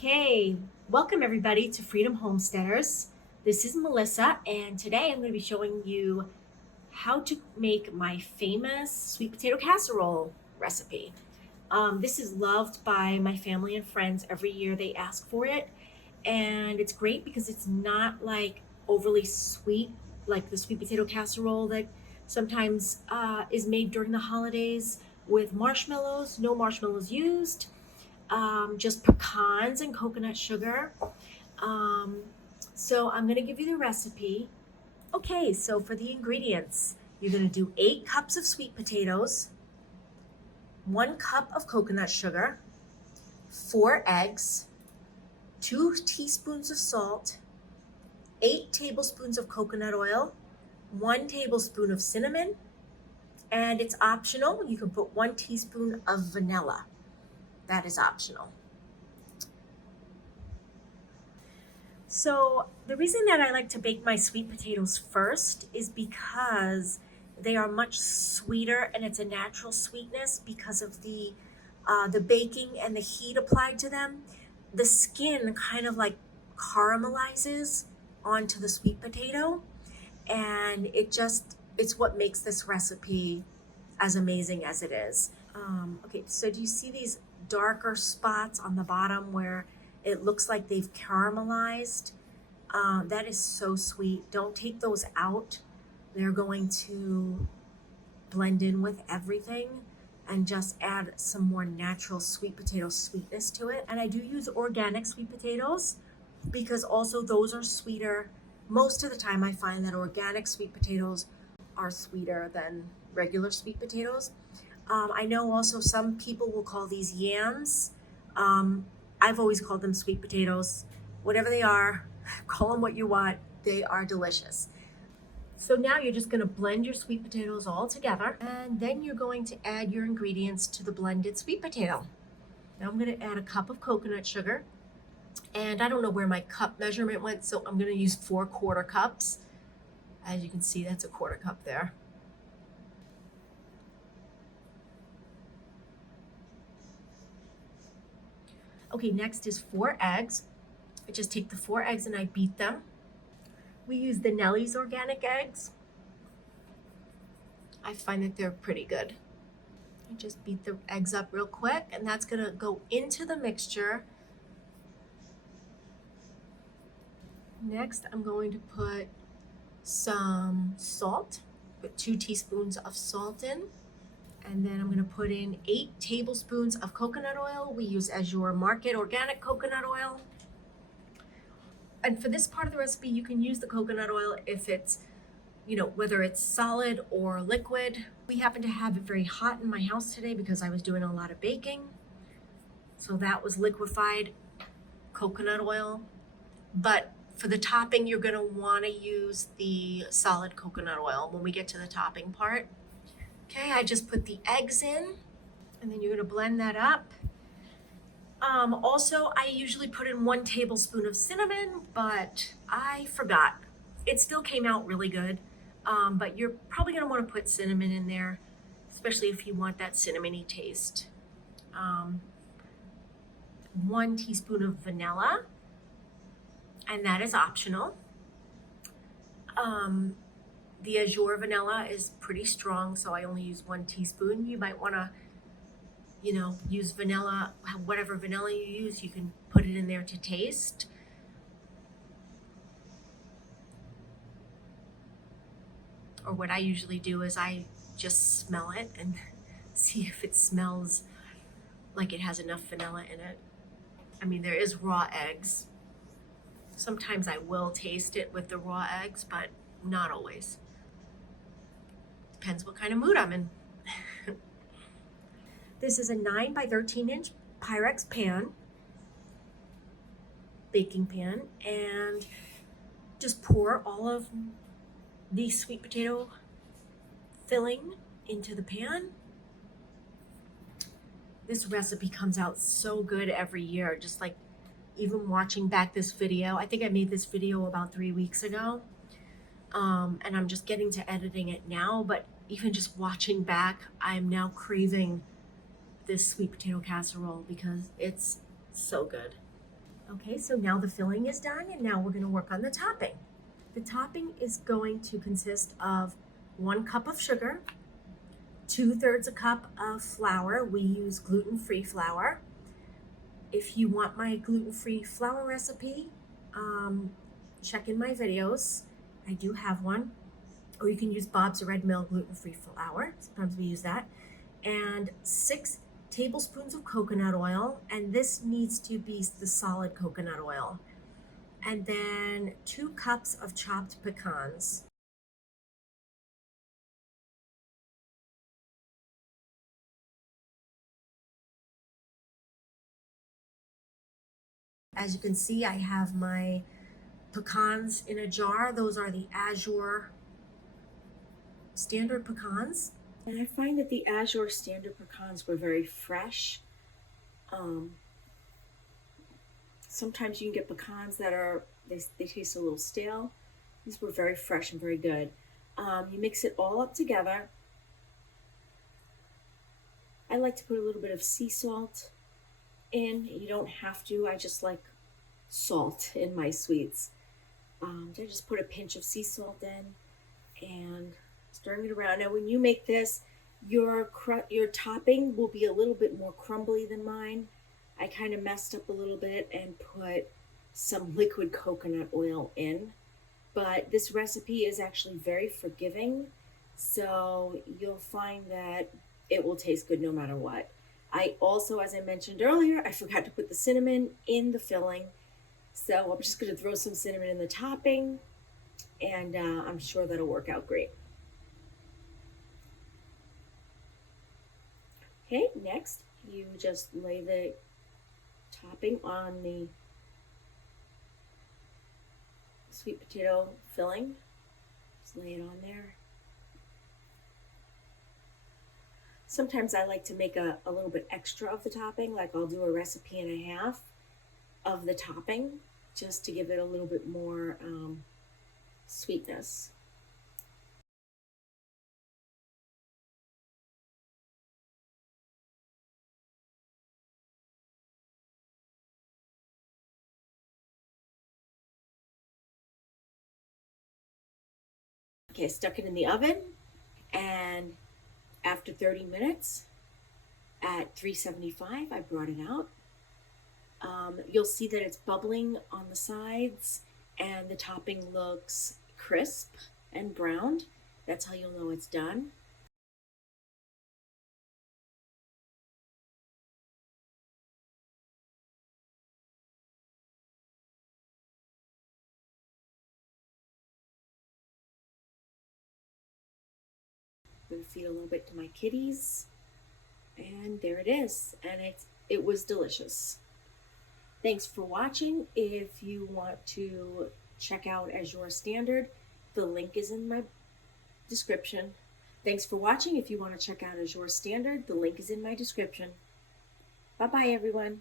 Okay, welcome everybody to Freedom Homesteaders. This is Melissa, and today I'm going to be showing you how to make my famous sweet potato casserole recipe. This is loved by my family and friends. Every year they ask for it, and it's great because it's not like overly sweet, like the sweet potato casserole that sometimes is made during the holidays with marshmallows. No marshmallows used, just pecans and coconut sugar. Um, so I'm gonna give you the recipe. Okay, so for the ingredients, you're gonna do 8 cups of sweet potatoes, 1 cup of coconut sugar, 4 eggs, 2 teaspoons of salt, 8 tablespoons of coconut oil, 1 tablespoon of cinnamon, and it's optional. You can put 1 teaspoon of vanilla. That is optional. So the reason that I like to bake my sweet potatoes first is because they are much sweeter, and it's a natural sweetness because of the baking and the heat applied to them. The skin kind of like caramelizes onto the sweet potato, and it's what makes this recipe as amazing as it is. Okay, so do you see these darker spots on the bottom where it looks like they've caramelized? That is so sweet. Don't take those out. They're going to blend in with everything and just add some more natural sweet potato sweetness to it. And I do use organic sweet potatoes because also those are sweeter. Most of the time I find that organic sweet potatoes are sweeter than regular sweet potatoes. I know also some people will call these yams. I've always called them sweet potatoes. Whatever they are, call them what you want. They are delicious. So now you're just going to blend your sweet potatoes all together, and then you're going to add your ingredients to the blended sweet potato. Now I'm going to add a cup of coconut sugar, and I don't know where my cup measurement went, so I'm going to use 4 quarter cups. As you can see, that's a quarter cup there. Okay, next is 4 eggs. I just take the 4 eggs and I beat them. We use the Nellie's organic eggs. I find that they're pretty good. I just beat the eggs up real quick, and that's gonna go into the mixture. Next, I'm going to put some salt, put 2 teaspoons of salt in. And then I'm going to put in 8 tablespoons of coconut oil. We use Azure Market organic coconut oil. And for this part of the recipe, you can use the coconut oil if it's, whether it's solid or liquid. We happen to have it very hot in my house today because I was doing a lot of baking. So that was liquefied coconut oil. But for the topping, you're going to want to use the solid coconut oil when we get to the topping part. Okay, I just put the eggs in, and then you're gonna blend that up. Also, I usually put in 1 tablespoon of cinnamon, but I forgot. It still came out really good, but you're probably gonna wanna put cinnamon in there, especially if you want that cinnamony taste. 1 teaspoon of vanilla, and that is optional. The Azure vanilla is pretty strong, so I only use 1 teaspoon. You might want to, use vanilla, whatever vanilla you use, you can put it in there to taste. Or what I usually do is I just smell it and see if it smells like it has enough vanilla in it. I mean, there is raw eggs. Sometimes I will taste it with the raw eggs, but not always. Depends what kind of mood I'm in. This is a 9 by 13 inch Pyrex pan, baking pan, and just pour all of the sweet potato filling into the pan. This recipe comes out so good every year, just like even watching back this video. I think I made this video about 3 weeks ago. And I'm just getting to editing it now, but even just watching back, I'm now craving this sweet potato casserole because it's so good. Okay, so now the filling is done, and now we're going to work on the topping. The topping is going to consist of 1 cup of sugar, 2/3 a cup of flour. We use gluten-free flour. If you want my gluten-free flour recipe, check in my videos. I do have one. Or you can use Bob's Red Mill gluten-free flour. Sometimes we use that. And 6 tablespoons of coconut oil, and this needs to be the solid coconut oil. And then 2 cups of chopped pecans. As you can see, I have my pecans in a jar. Those are the Azure standard pecans. And I find that the Azure standard pecans were very fresh. Sometimes you can get pecans that they taste a little stale. These were very fresh and very good. You mix it all up together. I like to put a little bit of sea salt in. You don't have to. I just like salt in my sweets. I just put a pinch of sea salt in and stirring it around. Now, when you make this, your topping will be a little bit more crumbly than mine. I kind of messed up a little bit and put some liquid coconut oil in. But this recipe is actually very forgiving, so you'll find that it will taste good no matter what. I also, as I mentioned earlier, I forgot to put the cinnamon in the filling. So I'm just going to throw some cinnamon in the topping, and I'm sure that'll work out great. Okay, next you just lay the topping on the sweet potato filling. Just lay it on there. Sometimes I like to make a little bit extra of the topping, like I'll do a recipe and a half of the topping just to give it a little bit more sweetness. Okay, stuck it in the oven, and after 30 minutes at 375, I brought it out. You'll see that it's bubbling on the sides and the topping looks crisp and browned. That's how you'll know it's done. I'm going to feed a little bit to my kitties, and there it is, and it was delicious. Thanks for watching. If you want to check out Azure Standard, the link is in my description. Thanks for watching. If you want to check out Azure Standard, the link is in my description. Bye-bye, everyone.